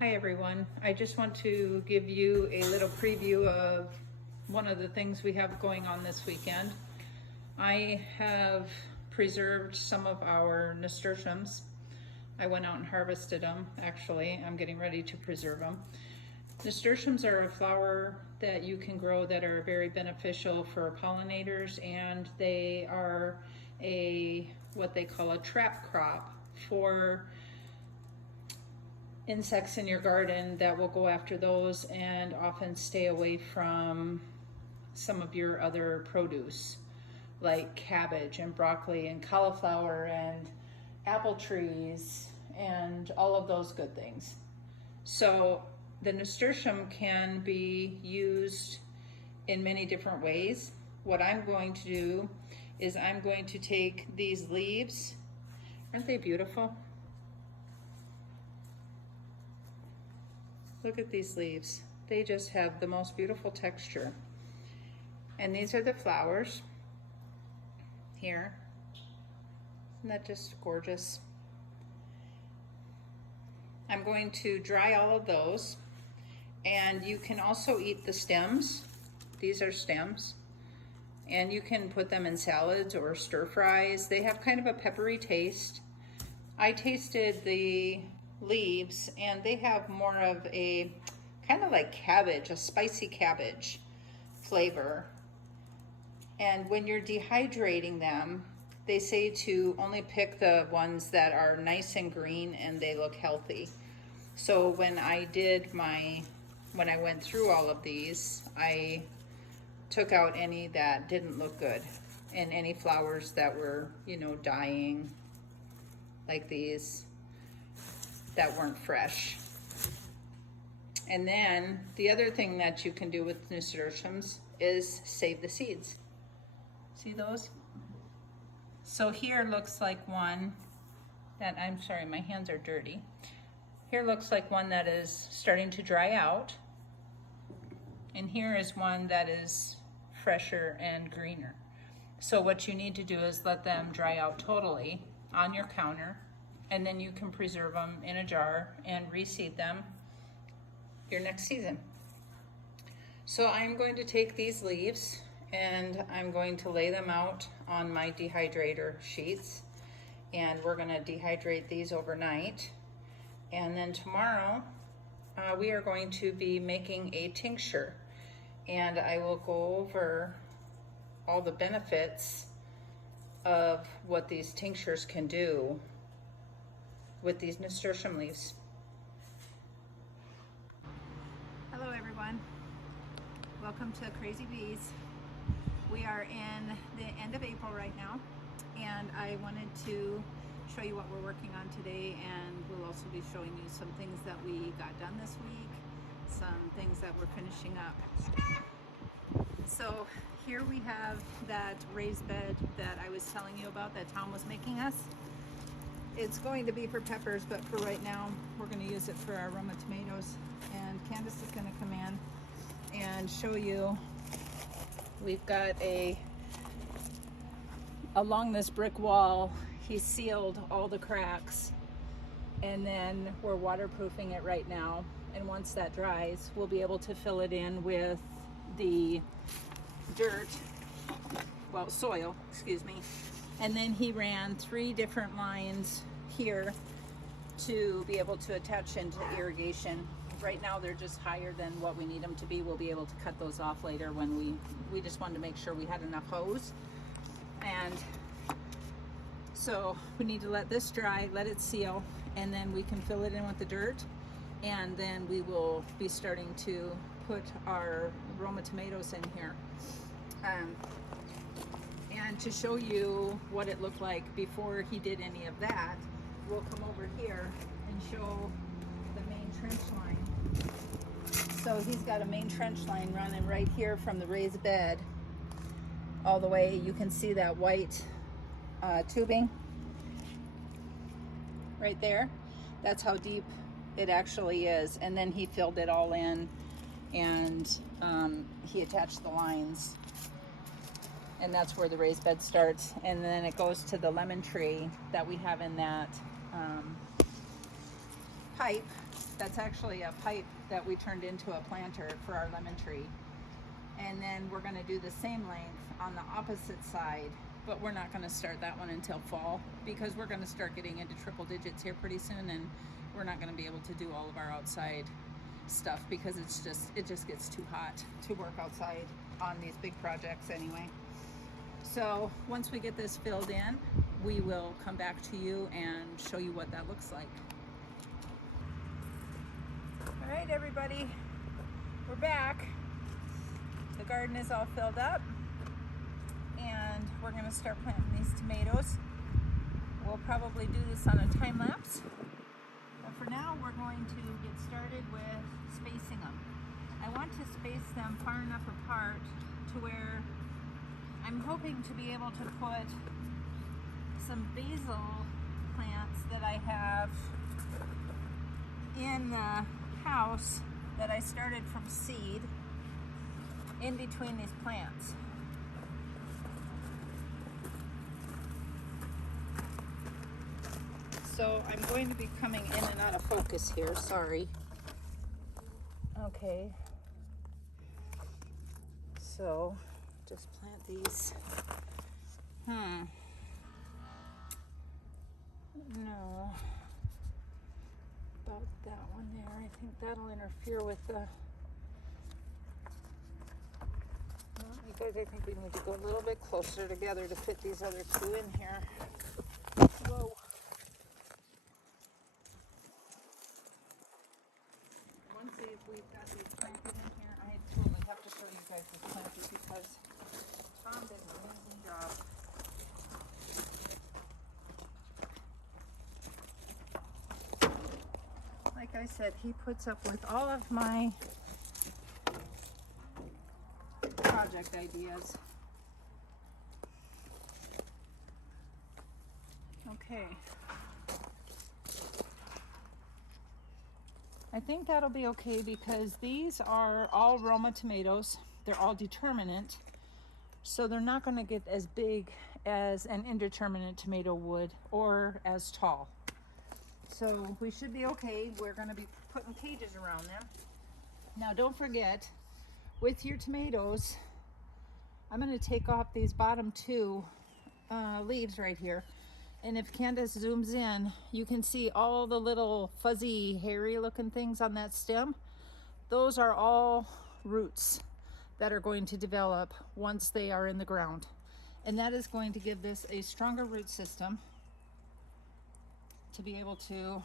Hi everyone. I just want to give you a little preview of one of the things we have going on this weekend. I have preserved some of our nasturtiums. I went out and harvested them, actually. I'm getting ready to preserve them. Nasturtiums are a flower that you can grow that are very beneficial for pollinators, and they are what they call a trap crop for insects in your garden that will go after those and often stay away from some of your other produce like cabbage and broccoli and cauliflower and apple trees and all of those good things. So the nasturtium can be used in many different ways. What I'm going to do is I'm going to take these leaves. Aren't they beautiful? Look at these leaves. They just have the most beautiful texture. And these are the flowers here. Isn't that just gorgeous? I'm going to dry all of those. And you can also eat the stems. These are stems. And you can put them in salads or stir fries. They have kind of a peppery taste. I tasted the leaves and they have more of a kind of like cabbage, a spicy cabbage flavor. And when you're dehydrating them, they say to only pick the ones that are nice and green and they look healthy. So when I went through all of these, I took out any that didn't look good and any flowers that were, dying, like these, that weren't fresh. And then the other thing that you can do with nasturtiums is save the seeds. See those? So here looks like one that, I'm sorry, my hands are dirty. Here looks like one that is starting to dry out. And here is one that is fresher and greener. So what you need to do is let them dry out totally on your counter, and then you can preserve them in a jar and reseed them your next season. So I'm going to take these leaves and I'm going to lay them out on my dehydrator sheets, and we're going to dehydrate these overnight. And then tomorrow we are going to be making a tincture, and I will go over all the benefits of what these tinctures can do with these nasturtium leaves. Hello everyone, welcome to Crazy Bees. We are in the end of April right now, and I wanted to show you what we're working on today, and we'll also be showing you some things that we got done this week, some things that we're finishing up. So here we have that raised bed that I was telling you about that Tom was making us. It's going to be for peppers, but for right now, we're going to use it for our Roma tomatoes. And Candace is going to come in and show you. We've got along this brick wall, he sealed all the cracks, and then we're waterproofing it right now. And once that dries, we'll be able to fill it in with the dirt, well, soil, excuse me. And then he ran 3 different lines here to be able to attach into irrigation. Right now they're just higher than what we need them to be. We'll be able to cut those off later when we just wanted to make sure we had enough hose. And so we need to let this dry, let it seal, and then we can fill it in with the dirt. And then we will be starting to put our Roma tomatoes in here. And to show you what it looked like before he did any of that, we'll come over here and show the main trench line. So he's got a main trench line running right here from the raised bed all the way. You can see that white tubing right there. That's how deep it actually is. And then he filled it all in, and he attached the lines. And that's where the raised bed starts, and then it goes to the lemon tree that we have in that pipe. That's actually a pipe that we turned into a planter for our lemon tree. And then we're gonna do the same length on the opposite side, but we're not gonna start that one until fall because we're gonna start getting into triple digits here pretty soon, and we're not gonna be able to do all of our outside stuff because it just gets too hot to work outside on these big projects anyway. So once we get this filled in, we will come back to you and show you what that looks like. All right, everybody, we're back. The garden is all filled up, and we're gonna start planting these tomatoes. We'll probably do this on a time lapse, but for now we're going to get started with spacing them. I want to space them far enough apart to where I'm hoping to be able to put some basil plants that I have in the house that I started from seed in between these plants. So I'm going to be coming in and out of focus here, sorry. Okay, so just plant these. No, about that one there. I think that'll interfere with the, well, you guys, I think we need to go a little bit closer together to fit these other two in here. Whoa. Once we've got these planted in here, I totally have to show you guys this planted because Tom did an amazing job. Like I said, he puts up with all of my project ideas. Okay. I think that'll be okay because these are all Roma tomatoes. They're all determinate, so they're not going to get as big as an indeterminate tomato would or as tall. So we should be okay. We're going to be putting cages around them. Now don't forget, with your tomatoes, I'm going to take off these bottom two leaves right here. And if Candace zooms in, you can see all the little fuzzy, hairy looking things on that stem. Those are all roots that are going to develop once they are in the ground. And that is going to give this a stronger root system to be able to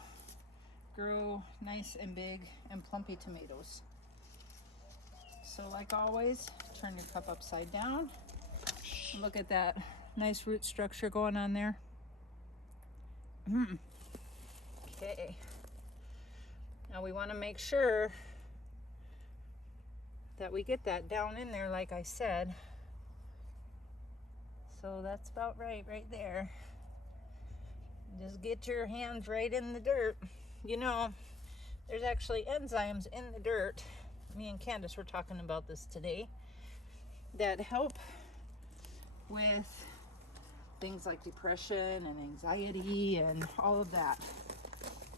grow nice and big and plumpy tomatoes. So like always, turn your cup upside down. Look at that nice root structure going on there. Okay. Now we want to make sure that we get that down in there like I said. So that's about right there. Just get your hands right in the dirt. You know, there's actually enzymes in the dirt. Me and Candace were talking about this today that help with things like depression and anxiety and all of that.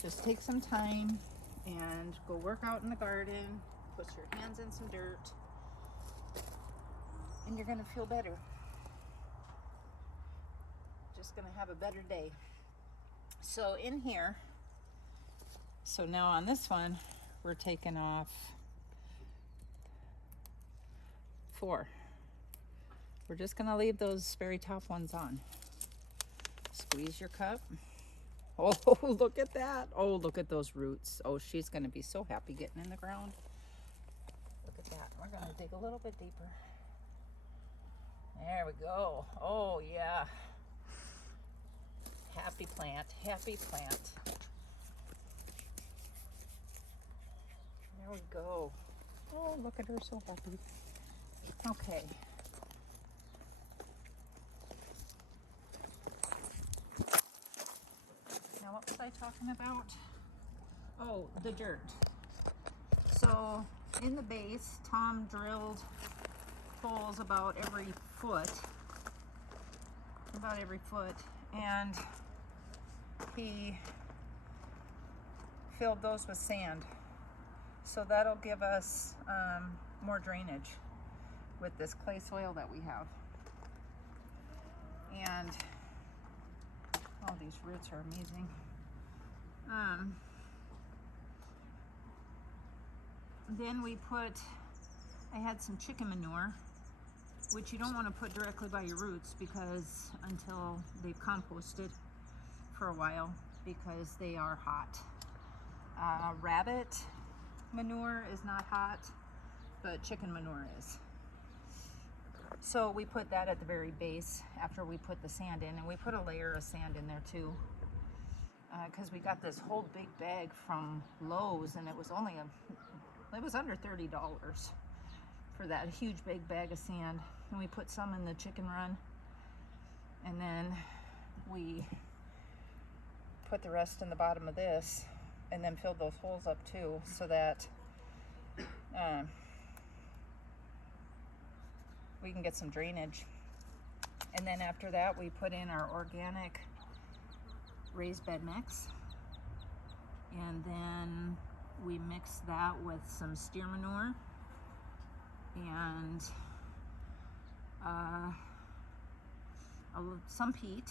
Just take some time and go work out in the garden, put your hands in some dirt, and you're gonna feel better. Just gonna have a better day. So in here, so now on this one, we're taking off 4. We're just gonna leave those very top ones on. Squeeze your cup. Oh, look at that. Oh, look at those roots. Oh, she's gonna be so happy getting in the ground. Look at that. We're gonna dig a little bit deeper. There we go. Oh yeah. Happy plant, happy plant. There we go. Oh, look at her, so happy. Okay. Now what was I talking about? Oh, the dirt. So in the base, Tom drilled holes about every foot, and he filled those with sand. So that'll give us more drainage with this clay soil that we have. And oh, these roots are amazing. Then we put, I had some chicken manure, which you don't want to put directly by your roots because until they've composted for a while, because they are hot. Rabbit manure is not hot, but chicken manure is. So we put that at the very base after we put the sand in, and we put a layer of sand in there too, because we got this whole big bag from Lowe's, and it was only it was under $30 for that huge big bag of sand. And we put some in the chicken run, and then we put the rest in the bottom of this, and then filled those holes up too, so that we can get some drainage. And then after that, we put in our organic raised bed mix, and then we mix that with some steer manure and some peat,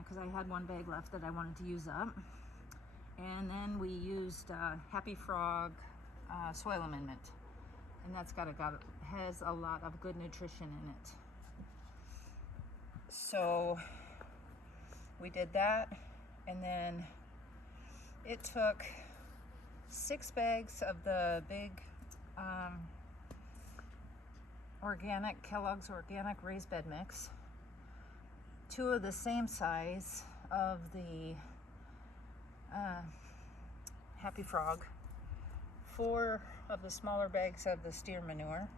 because I had one bag left that I wanted to use up. And then we used Happy Frog soil amendment, and that's has a lot of good nutrition in it. So we did that, and then it took 6 bags of the big organic Kellogg's organic raised bed mix, 2 of the same size of the Happy Frog, 4 of the smaller bags of the steer manure,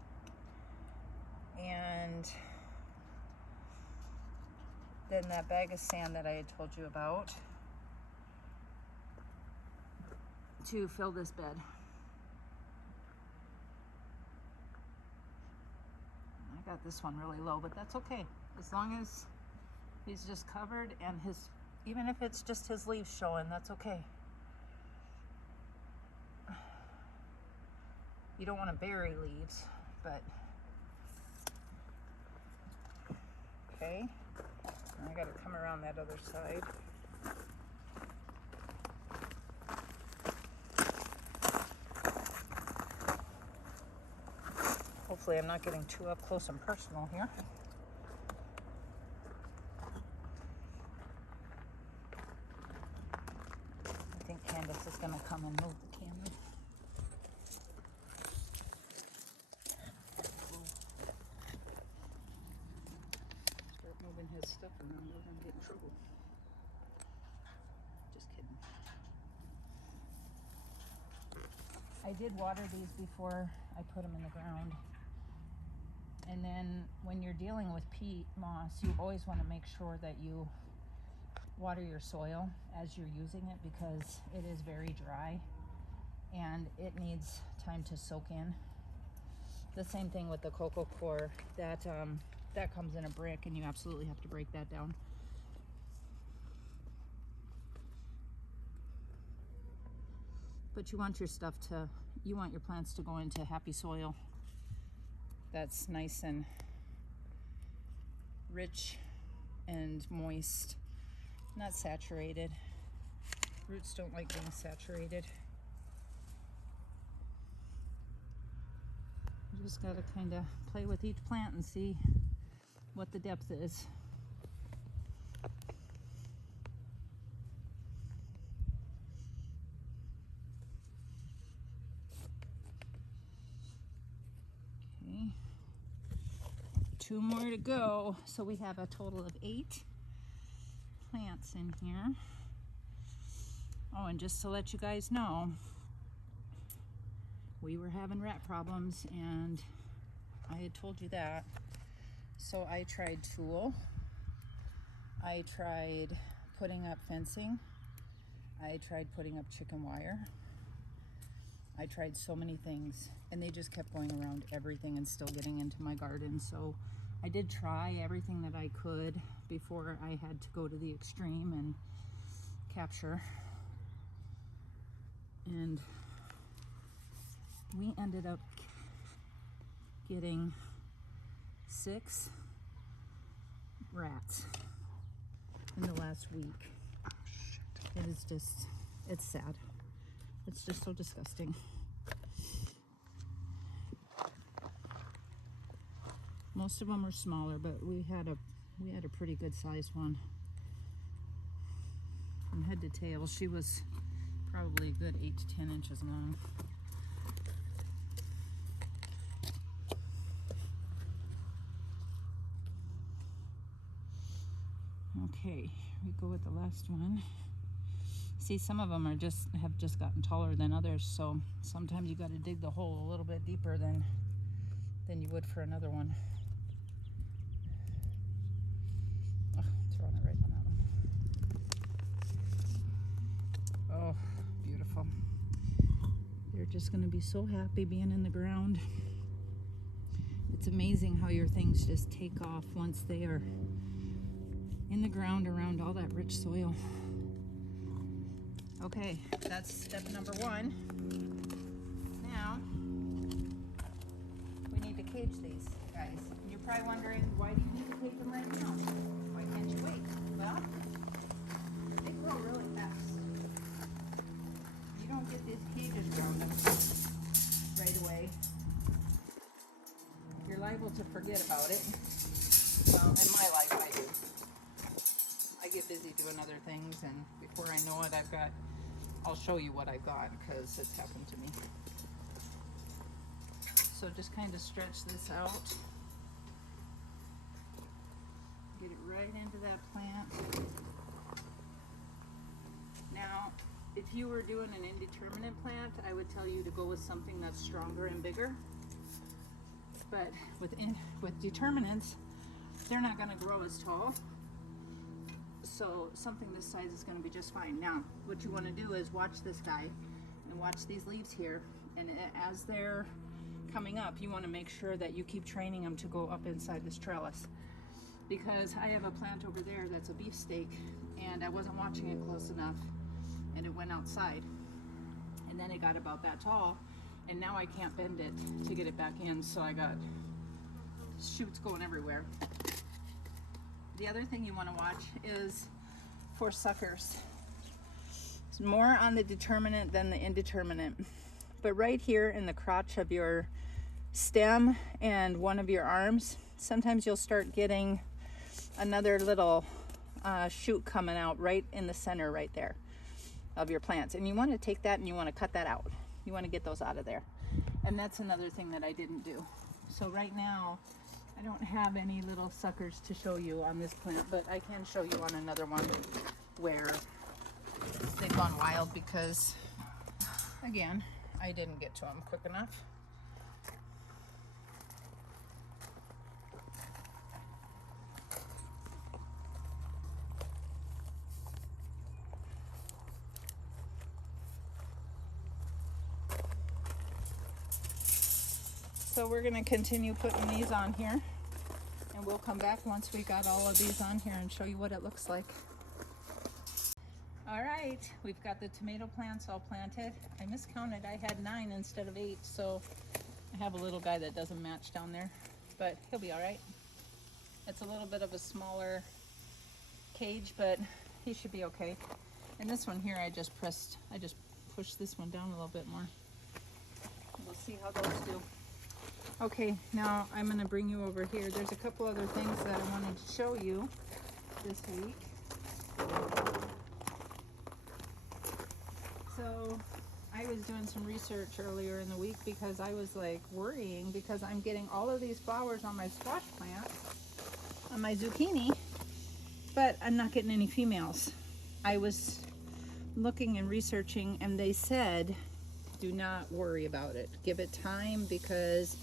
and then that bag of sand that I had told you about to fill this bed. I got this one really low, but that's okay. As long as he's just covered and even if it's just his leaves showing, that's okay. You don't want to bury leaves, but okay. I gotta come around that other side. Hopefully I'm not getting too up close and personal here. I think Candace is gonna come and move the camera. Start moving his stuff around, we're gonna get in trouble. Just kidding. I did water these before I put them in the ground. And then when you're dealing with peat moss, you always want to make sure that you water your soil as you're using it, because it is very dry and it needs time to soak in. The same thing with the cocoa coir, that comes in a brick, and you absolutely have to break that down. But you want your plants to go into happy soil that's nice and rich and moist, not saturated. Roots don't like being saturated. You just gotta kind of play with each plant and see what the depth is. Okay, 2 more to go. So we have a total of 8 plants in here. Oh, and just to let you guys know, we were having rat problems, and I had told you that. So I tried tulle, I tried putting up fencing, I tried putting up chicken wire, I tried so many things, and they just kept going around everything and still getting into my garden. So I did try everything that I could before I had to go to the extreme and capture. And we ended up getting 6 rats in the last week. It is just, it's sad. It's just so disgusting. Most of them are smaller, but we had a pretty good sized one. From head to tail, she was probably a good 8 to 10 inches long. Okay, we go with the last one. See, some of them have just gotten taller than others, so sometimes you got to dig the hole a little bit deeper than you would for another one. Oh, throwing it right on that one. Oh, beautiful. They're just going to be so happy being in the ground. It's amazing how your things just take off once they are in the ground around all that rich soil. Okay, that's step number 1. Now, we need to cage these guys. You're probably wondering, why do you need to cage them right now? Why can't you wait? Well, they grow really fast. You don't get these cages ground up right away. You're liable to forget about it. Well, in my life, I do. I get busy doing other things, and before I know it, I'll show you what I got, because it's happened to me. So just kind of stretch this out. Get it right into that plant. Now, if you were doing an indeterminate plant, I would tell you to go with something that's stronger and bigger. But with determinants, they're not going to grow as tall. So something this size is going to be just fine. Now, what you want to do is watch this guy and watch these leaves here. And as they're coming up, you want to make sure that you keep training them to go up inside this trellis. Because I have a plant over there that's a beefsteak, and I wasn't watching it close enough, and it went outside. And then it got about that tall, and now I can't bend it to get it back in, so I got shoots going everywhere. The other thing you want to watch is for suckers. It's more on the determinant than the indeterminate. But right here in the crotch of your stem and one of your arms, sometimes you'll start getting another little shoot coming out right in the center right there of your plants. And you want to take that and you want to cut that out. You want to get those out of there. And that's another thing that I didn't do. So right now, I don't have any little suckers to show you on this plant, but I can show you on another one where they've gone wild because, again, I didn't get to them quick enough. So we're going to continue putting these on here, and we'll come back once we got all of these on here and show you what it looks like. All right, we've got the tomato plants all planted. I miscounted, I had 9 instead of 8, so I have a little guy that doesn't match down there, but he'll be all right. It's a little bit of a smaller cage, but he should be okay. And this one here, I just pushed this one down a little bit more. We'll see how those do. Okay, now I'm going to bring you over here. There's a couple other things that I wanted to show you this week. So I was doing some research earlier in the week because I was like worrying because I'm getting all of these flowers on my squash plant, on my zucchini, but I'm not getting any females. I was looking and researching, and they said, do not worry about it. Give it time because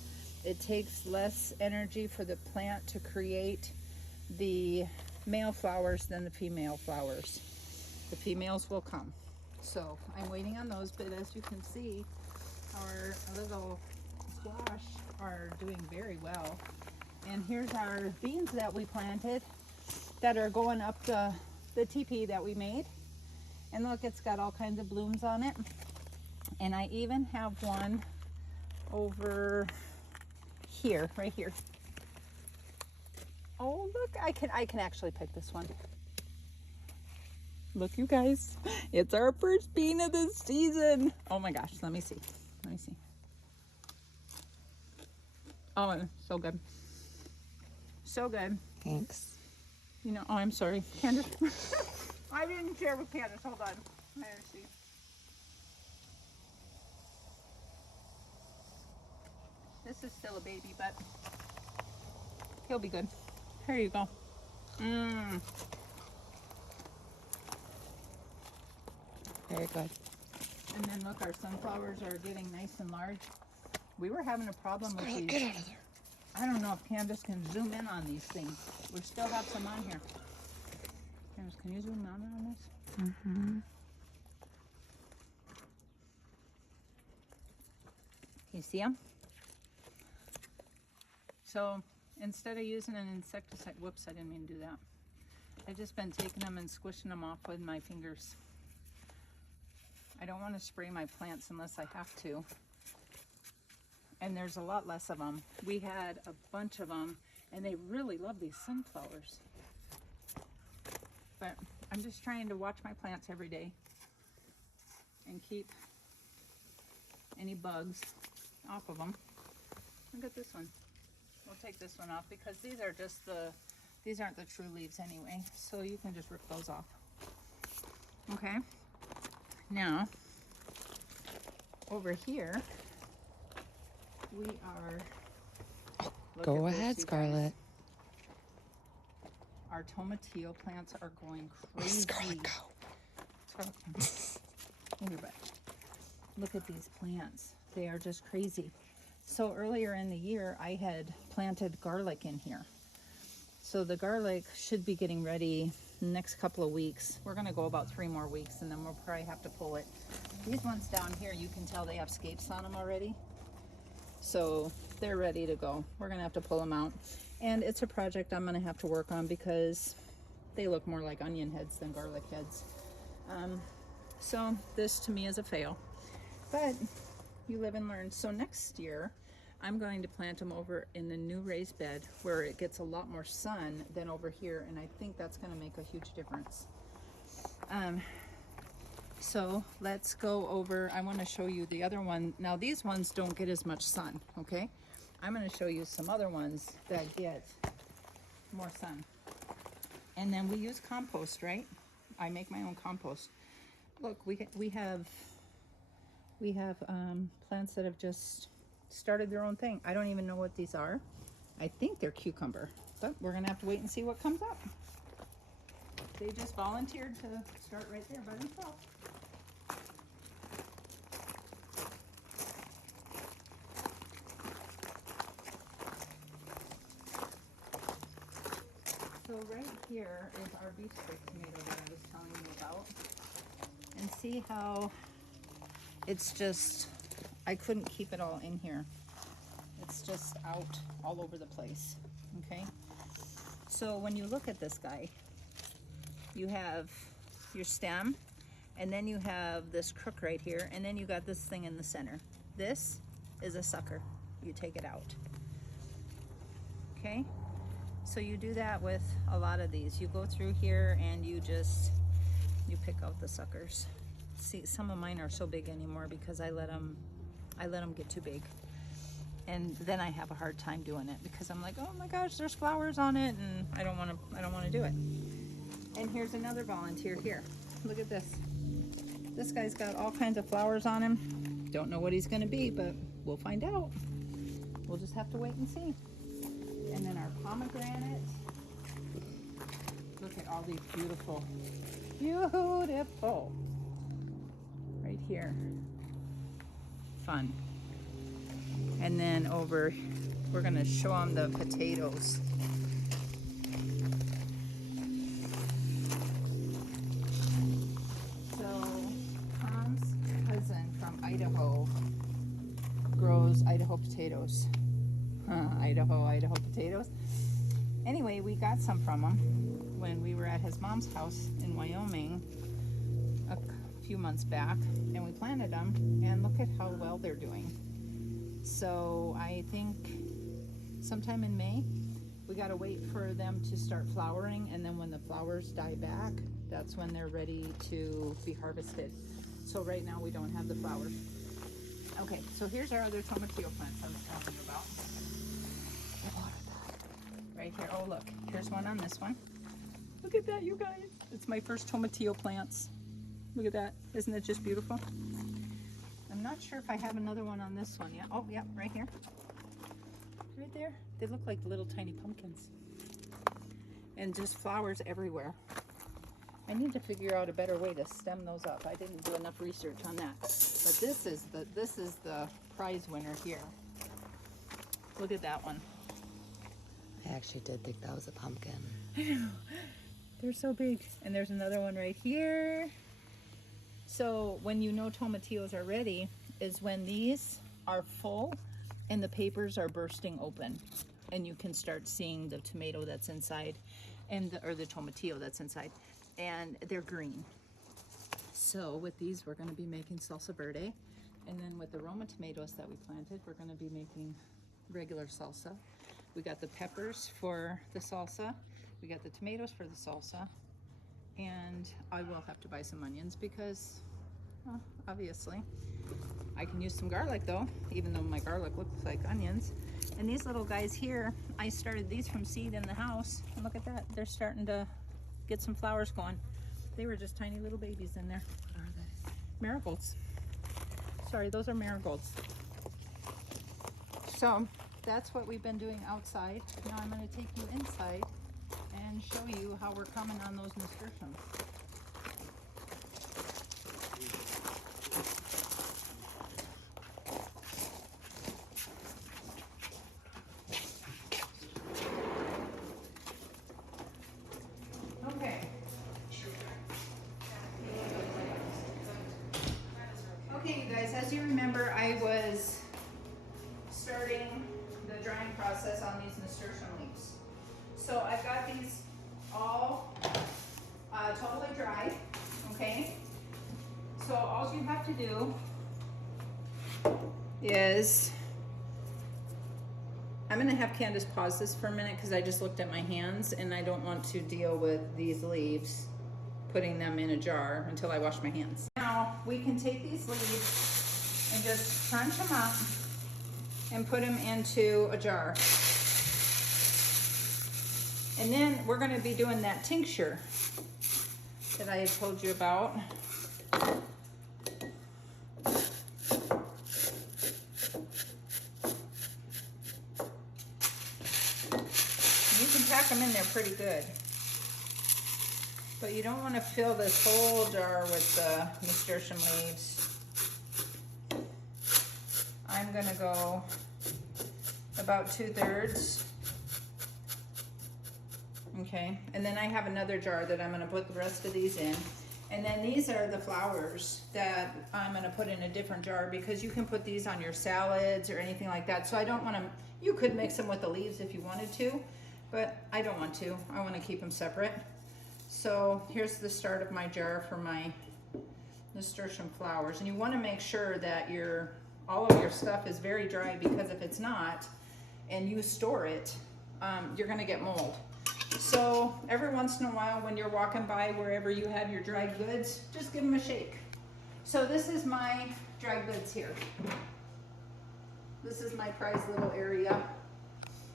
it takes less energy for the plant to create the male flowers than the female flowers. The females will come. So I'm waiting on those, but as you can see, our little squash are doing very well. And here's our beans that we planted that are going up the teepee that we made. And look, it's got all kinds of blooms on it. And I even have one over here, right here. Oh, look, I can actually pick this one. Look, you guys, it's our first bean of the season. Oh my gosh, let me see. Let me see. Oh, so good. So good. Thanks. You know, oh, I'm sorry. Candace. I didn't share with Candace. Hold on. Let me see. This is still a baby, but he'll be good. Here you go. Mmm. Very good. And then look, our sunflowers are getting nice and large. We were having a problem with these. Get out of there. I don't know if Candace can zoom in on these things. We still have some on here. Candace, can you zoom in on this? Mm-hmm. You see them? So instead of using an insecticide, whoops, I didn't mean to do that. I've just been taking them and squishing them off with my fingers. I don't want to spray my plants unless I have to. And there's a lot less of them. We had a bunch of them, and they really love these sunflowers. But I'm just trying to watch my plants every day and keep any bugs off of them. Look at this one. We'll take this one off because these are just these aren't the true leaves anyway. So you can just rip those off. Okay. Now, over here, we are... Go ahead, Scarlett. Our tomatillo plants are going crazy. Scarlett, go. Scarlett, come. Move your butt. Look at these plants. They are just crazy. So earlier in the year, I had planted garlic in here. So the garlic should be getting ready next couple of weeks. We're gonna go about 3 more weeks and then we'll probably have to pull it. These ones down here, you can tell they have scapes on them already. So they're ready to go. We're gonna have to pull them out. And it's a project I'm gonna have to work on because they look more like onion heads than garlic heads. So this to me is a fail, but you live and learn. So next year, I'm going to plant them over in the new raised bed where it gets a lot more sun than over here, and I think that's going to make a huge difference. So let's go over, I want to show you the other one. Now these ones don't get as much sun, okay? I'm going to show you some other ones that get more sun. And then we use compost, right? I make my own compost. Look, we have plants that have just started their own thing. I don't even know what these are. I think they're cucumber, but we're gonna have to wait and see what comes up. They just volunteered to start right there by themselves. So right here is our beef steak tomato that I was telling you about. And see how it's just, I couldn't keep it all in here. It's just out all over the place, okay? So when you look at this guy, you have your stem, and then you have this crook right here, and then you got this thing in the center. This is a sucker. You take it out, okay? So you do that with a lot of these. You go through here and you pick out the suckers. See, some of mine are so big anymore because I let them get too big. And then I have a hard time doing it because I'm like, oh my gosh, there's flowers on it, and I don't want to do it. And here's another volunteer here. Look at this. This guy's got all kinds of flowers on him. Don't know what he's going to be, but we'll find out. We'll just have to wait and see. And then our pomegranate. Look at all these beautiful, right here. Fun. And then over, we're gonna show them the potatoes. So Tom's cousin from Idaho grows Idaho potatoes. Idaho potatoes. Anyway, we got some from him when we were at his mom's house in Wyoming a few months back, and we planted them, and look at how well they're doing. So I think sometime in May, we got to wait for them to start flowering, and then when the flowers die back, that's when they're ready to be harvested. So right now we don't have the flowers. Okay, so here's our other tomatillo plants I was talking about. Right here. Oh, look, here's one on this one. Look at that, you guys. It's my first tomatillo plants. Look at that. Isn't it just beautiful? I'm not sure if I have another one on this one yet. Oh, yeah, right here. Right there. They look like little tiny pumpkins. And just flowers everywhere. I need to figure out a better way to stem those up. I didn't do enough research on that. But this is the prize winner here. Look at that one. I actually did think that was a pumpkin. I know. They're so big. And there's another one right here. So when you know tomatillos are ready is when these are full and the papers are bursting open, and you can start seeing the tomato that's inside, or the tomatillo that's inside, and they're green. So with these we're going to be making salsa verde, and then with the Roma tomatoes that we planted, we're going to be making regular salsa. We got the peppers for the salsa, we got the tomatoes for the salsa, and I will have to buy some onions because, well, obviously. I can use some garlic though, even though my garlic looks like onions. And these little guys here, I started these from seed in the house, and look at that, they're starting to get some flowers going. They were just tiny little babies in there. What are they? Marigolds. Sorry, those are marigolds. So that's what we've been doing outside. Now I'm going to take you inside and show you how we're coming on those nasturtiums. Okay, you guys, as you remember, I was starting the drying process on these nasturtium leaves. So I've got these all totally dry, okay? So all you have to do is, I'm gonna have Candace pause this for a minute because I just looked at my hands and I don't want to deal with these leaves, putting them in a jar until I wash my hands. Now we can take these leaves and just crunch them up and put them into a jar. And then we're going to be doing that tincture that I had told you about. You can pack them in there pretty good. But you don't want to fill this whole jar with the nasturtium leaves. I'm going to go about 2/3. Okay, and then I have another jar that I'm going to put the rest of these in. And then these are the flowers that I'm going to put in a different jar because you can put these on your salads or anything like that. So I don't want to, you could mix them with the leaves if you wanted to, but I don't want to. I want to keep them separate. So here's the start of my jar for my nasturtium flowers. And you want to make sure that all of your stuff is very dry, because if it's not and you store it, you're going to get mold. So every once in a while when you're walking by wherever you have your dry goods, just give them a shake. So this is my dry goods here. This is my prized little area.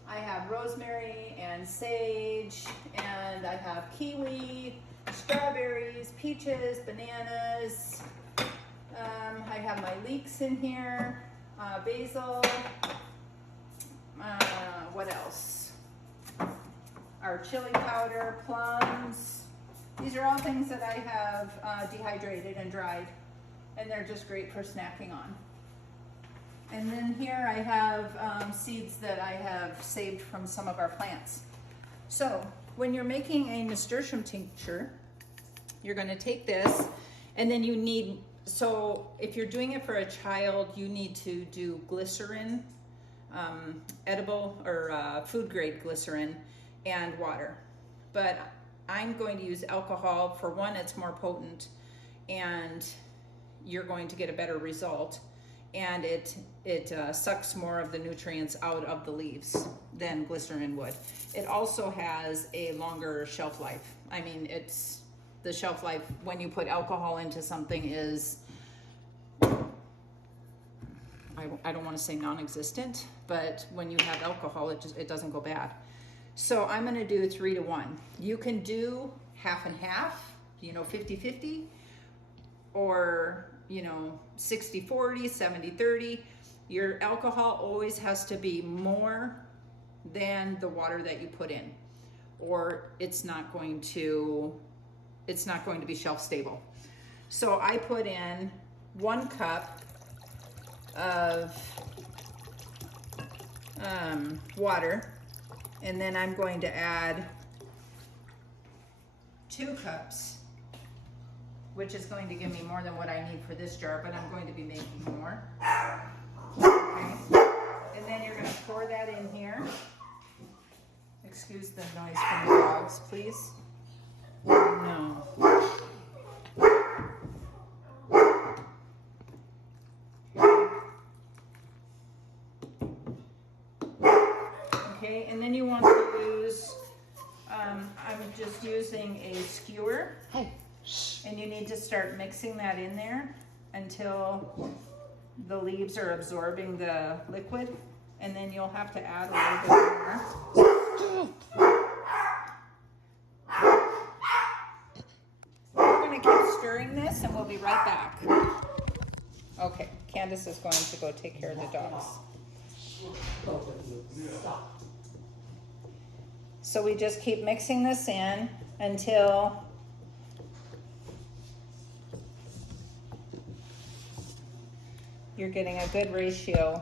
I have rosemary and sage, and I have kiwi, strawberries, peaches, bananas. I have my leeks in here, basil, what else? Our chili powder, plums. These are all things that I have dehydrated and dried, and they're just great for snacking on. And then here I have seeds that I have saved from some of our plants. So when you're making a nasturtium tincture, you're going to take this, and then you need, so if you're doing it for a child, you need to do glycerin, edible or food grade glycerin, and water. But I'm going to use alcohol. For one, it's more potent, and you're going to get a better result. And it sucks more of the nutrients out of the leaves than glycerin would. It also has a longer shelf life. I mean, the shelf life when you put alcohol into something is, I don't want to say non-existent, but when you have alcohol, it doesn't go bad. So I'm going to do 3 to 1. You can do half and half, 50-50, or 60-40, 70-30. Your alcohol always has to be more than the water that you put in, or it's not going to be shelf stable. So I put in 1 cup of water, and then I'm going to add 2 cups, which is going to give me more than what I need for this jar, but I'm going to be making more. Okay. And then you're going to pour that in here. Excuse the noise from the dogs, please. No. Okay, and then you want to use, I'm just using a skewer. Hey. And you need to start mixing that in there until the leaves are absorbing the liquid, and then you'll have to add a little bit more. We're going to keep stirring this and we'll be right back. Okay, Candace is going to go take care of the dogs. So we just keep mixing this in until you're getting a good ratio,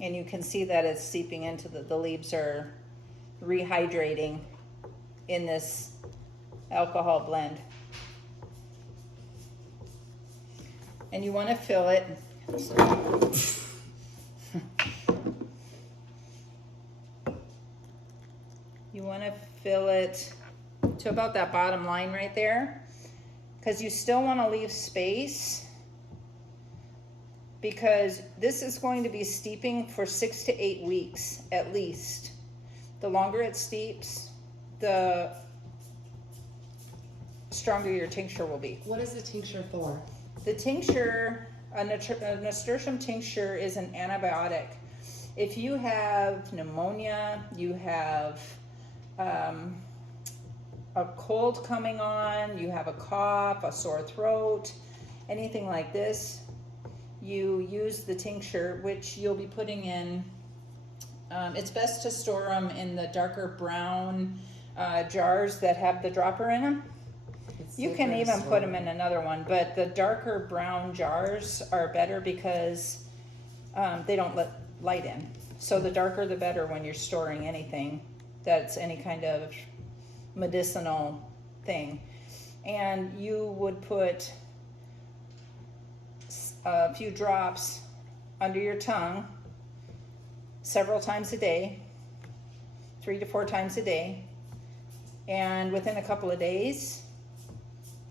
and you can see that it's seeping into the leaves are rehydrating in this alcohol blend. And you want to fill it. You want to fill it to about that bottom line right there, because you still want to leave space, because this is going to be steeping for 6 to 8 weeks at least. The longer it steeps, the stronger your tincture will be. What is the tincture for? The tincture, a Nasturtium tincture is an antibiotic. If you have pneumonia, you have a cold coming on, you have a cough, a sore throat, anything like this, you use the tincture, which you'll be putting in. It's best to store them in the darker brown jars that have the dropper in them. You can even put them in another one, but the darker brown jars are better because they don't let light in. So the darker the better when you're storing anything that's any kind of medicinal thing. And you would put a few drops under your tongue several times a day, 3 to 4 times a day, and within a couple of days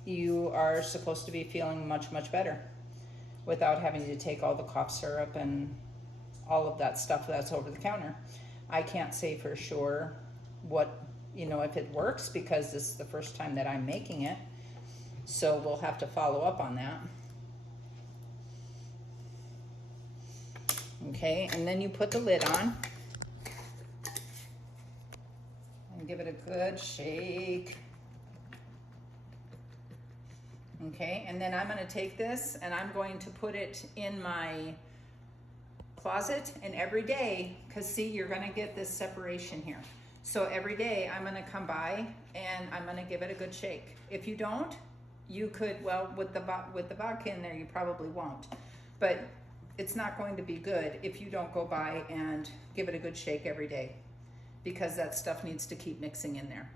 you are supposed to be feeling much, much better without having to take all the cough syrup and all of that stuff that's over the counter. I can't say for sure what, if it works, because this is the first time that I'm making it. So we'll have to follow up on that. Okay, and then you put the lid on and give it a good shake. Okay, and then I'm going to take this and I'm going to put it in my closet, and every day, because see, you're going to get this separation here. So every day I'm going to come by and I'm going to give it a good shake. If you don't, you could, well, with the vodka in there, you probably won't. But it's not going to be good if you don't go by and give it a good shake every day, because that stuff needs to keep mixing in there.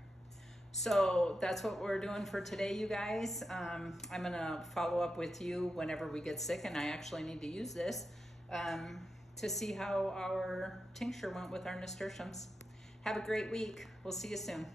So that's what we're doing for today, you guys. I'm going to follow up with you whenever we get sick, and I actually need to use this to see how our tincture went with our nasturtiums. Have a great week. We'll see you soon.